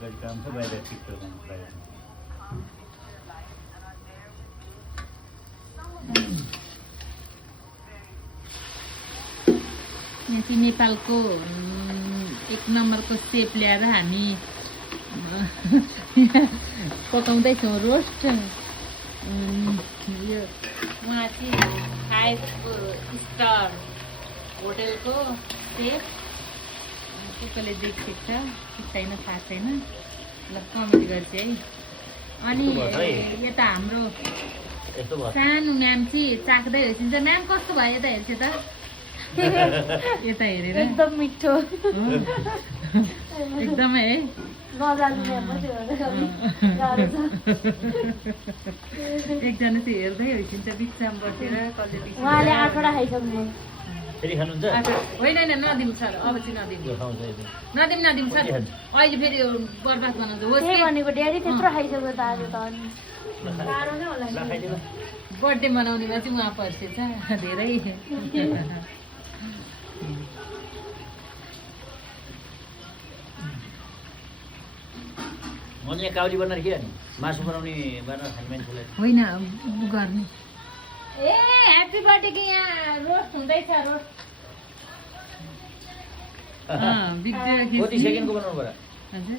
गरी काम छ बाहिर टिकटक गर्नु यहाँ चाहिँ नेपालको 1 नम्बरको सेप ल्याएर हामी पकाउँदैछौँ रोस्ट। यो उहाँ चाहिँ 5 स्टार होटेलको सेफ। कसैले देखेको छ कि छैन थाहा छैन, ल कमेन्ट गर्छ है। अनि यता हाम्रो सानो म्याम चाहिँ चाख्दै हेर्छ। म्याम कस्तो भयो यता हेर्छ त, यता हेरेर एकदम मिठो एकदमै है। एकजना चाहिँ हेर्दै होइसिन्छ बिचमा बसेर कसले उहाँले 8 वटा खाइसक्नु फेरि खानुहुन्छ होइन नदिनु सर, अब चाहिँ नदिनु सर, अहिले फेरि बर्बाद बनाउँछ हो। त्यही भनेको ड्याडी त्यत्रो खाइसक्यो त आज त। अनि बर्थडे मनाउनेमा चाहिँ उहाँ पर्सेछ धेरै। मैले यहाँ काउली बनाएर के गर्ने, मासु बनाउने बनाएर खाने मान्छेलाई होइन गर्ने। ए ह्याप्पी बर्थडे कि यहाँ रोस्ट हुँदैछ रोस्ट। कति सेकेन्डको बनाउनु पर्यो? हजुर